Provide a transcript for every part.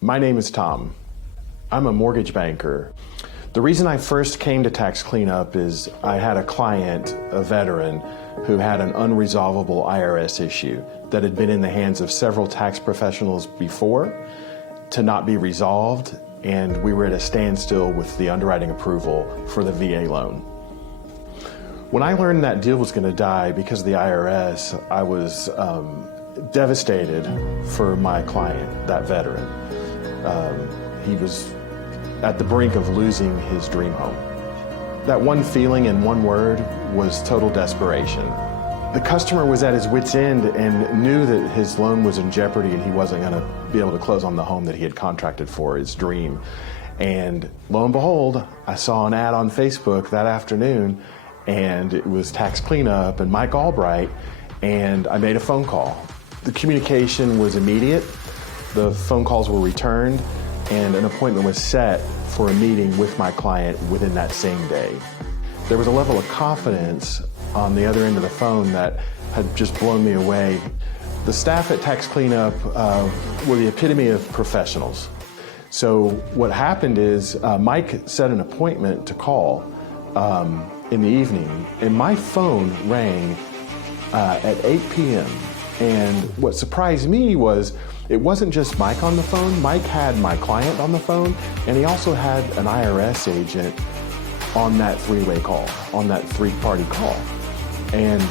My name is Tom. I'm a mortgage banker. The reason I first came to TaxCleanup is I had a client, a veteran, who had an unresolvable IRS issue that had been in the hands of several tax professionals before to not be resolved, and we were at a standstill with the underwriting approval for the VA loan. When I learned that deal was going to die because of the IRS, I was devastated for my client, that veteran. He was at the brink of losing his dream home. That one feeling in one word was total desperation. The customer was at his wit's end and knew that his loan was in jeopardy and he wasn't going to be able to close on the home that he had contracted for, his dream. And lo and behold, I saw an ad on Facebook that afternoon, and it was TaxCleanup and Mike Albright, and I made a phone call. The communication was immediate, the phone calls were returned, and an appointment was set for a meeting with my client within that same day. There was a level of confidence on the other end of the phone that had just blown me away. The staff at TaxCleanup were the epitome of professionals. So what happened is Mike set an appointment to call in the evening, and my phone rang at 8 p.m. And what surprised me was it wasn't just Mike on the phone. Mike had my client on the phone, and he also had an IRS agent on that three-way call, on that three-party call. And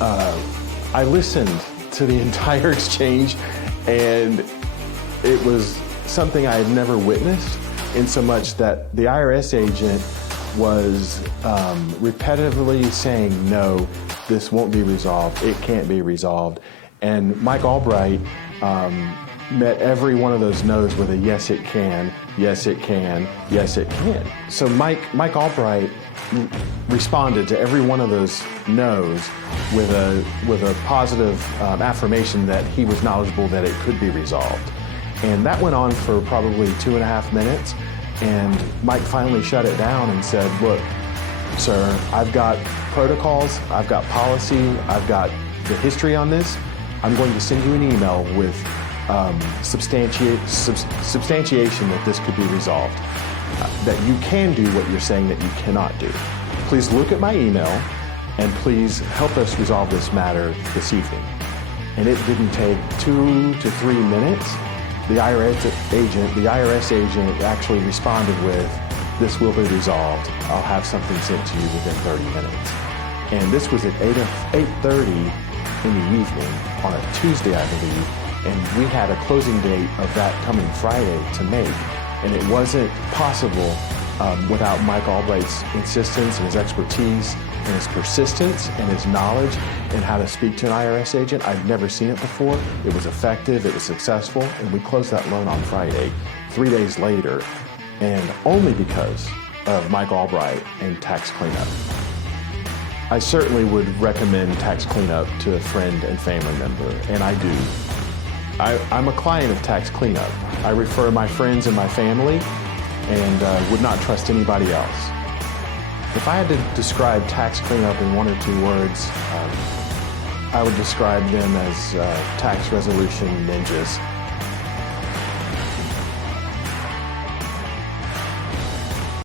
I listened to the entire exchange, and it was something I had never witnessed, in so much that the IRS agent was repetitively saying, no, this won't be resolved, it can't be resolved. And Mike Albright met every one of those no's with a yes it can, yes it can, yes it can. So Mike Albright responded to every one of those no's with a positive affirmation that he was knowledgeable that it could be resolved. And that went on for probably 2.5 minutes, and Mike finally shut it down and said, look, sir, I've got protocols, I've got policy, I've got the history on this. I'm going to send you an email with substantiation that this could be resolved, that you can do what you're saying that you cannot do. Please look at my email and please help us resolve this matter this evening. And it didn't take 2 to 3 minutes. The IRS agent actually responded with, this will be resolved. I'll have something sent to you within 30 minutes. And this was at 8:30 in the evening on a Tuesday, I believe, and we had a closing date of that coming Friday to make. And it wasn't possible without Mike Albright's insistence and his expertise and his persistence and his knowledge in how to speak to an IRS agent. I'd never seen it before. It was effective, it was successful, and we closed that loan on Friday, 3 days later, and only because of Mike Albright and TaxCleanup. I certainly would recommend TaxCleanup to a friend and family member, and I do. I'm a client of TaxCleanup. I refer my friends and my family and would not trust anybody else. If I had to describe TaxCleanup in 1 or 2 words, I would describe them as tax resolution ninjas.